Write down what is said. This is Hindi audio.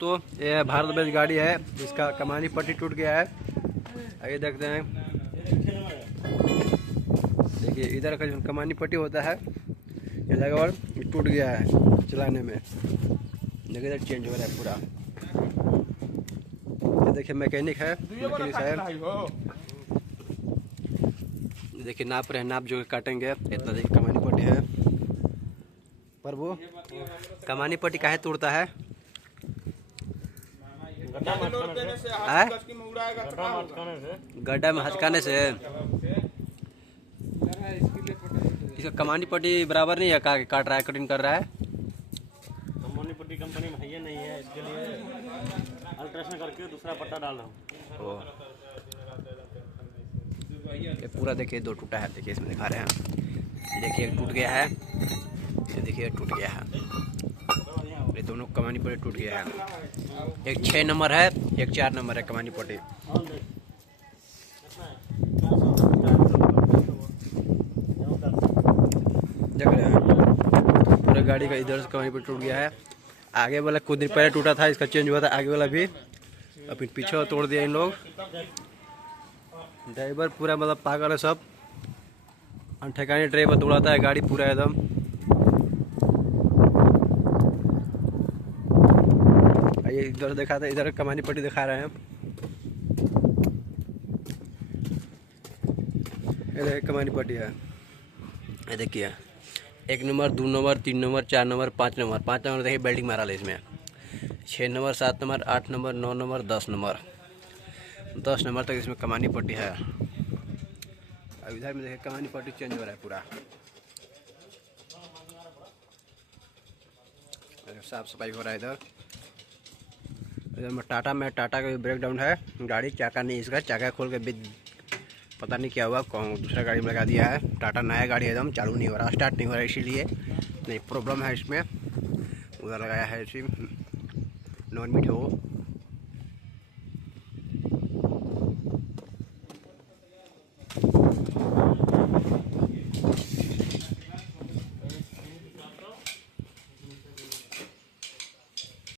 तो ये भारत बेंज गाड़ी है, इसका कमानी पट्टी टूट गया है। आइए देखते हैं। देखिए इधर का जो कमानी पट्टी होता है ये लगभग टूट गया है चलाने में। देखिए इधर चेंज हो रहा है पूरा। ये देखिए मैकेनिक है, मैकेनिक साहब देखिए नाप रहे हैं, नाप जो काटेंगे इतना। देखिए कमानी पट्टी है, पर वो कमानी पट्टी काहे तोड़ता है? गड्ढा में हचकाने से। इसका कमानी पट्टी बराबर नहीं है, काट रहा है, कटिंग कर रहा है। कमानी पट्टी कंपनी में है नहीं है, इसके लिए अल्ट्रेशन करके दूसरा पट्टा डाल रहा हूँ। ये पूरा देखिए दो टूटा है। देखिए इसमें दिखा रहे हैं, देखिए एक टूट गया है, ये देखिए टूट गया है। ये दोनों कमानी पट्टी टूट गया है। एक 6 नंबर है, एक 4 नंबर है कमानी पट्टी। देख रहे हैं पूरा गाड़ी का इधर से कमानी पट्टी टूट गया है। आगे वाला कुछ दिन पहले टूटा था, इसका चेंज हुआ था। आगे वाला भी अभी पीछे तोड़ दिया इन लोग। ड्राइवर पूरा मतलब पागल है सब, ठिकाने ड्राइवर दौड़ाता है गाड़ी पूरा एकदम। ये इधर दिखाता है, इधर कमानी पट्टी दिखा रहे हैं। ये कमानी पट्टी है, ये देखिए 1 number 2 number 3 number 4 number 5 number 5 number देखिए बेल्डिंग मारा है इसमें। 6 number 7 number 8 number 9 number 10 number 10 number तक इसमें कमानी पट्टी है। अब इधर में देखिए कमानी पट्टी चेंज हो रहा है पूरा। साफ सफाई हो रहा है इधर में। टाटा का ब्रेक डाउन है गाड़ी, चाका नहीं इसका, चाका खोल के पता नहीं क्या हुआ, कौन दूसरा गाड़ी में लगा दिया है। टाटा नया गाड़ी एकदम चालू नहीं हो रहा, स्टार्ट नहीं हो रहा, इसीलिए नहीं प्रॉब्लम है इसमें। उधर लगाया है इसी नॉन मीट हो।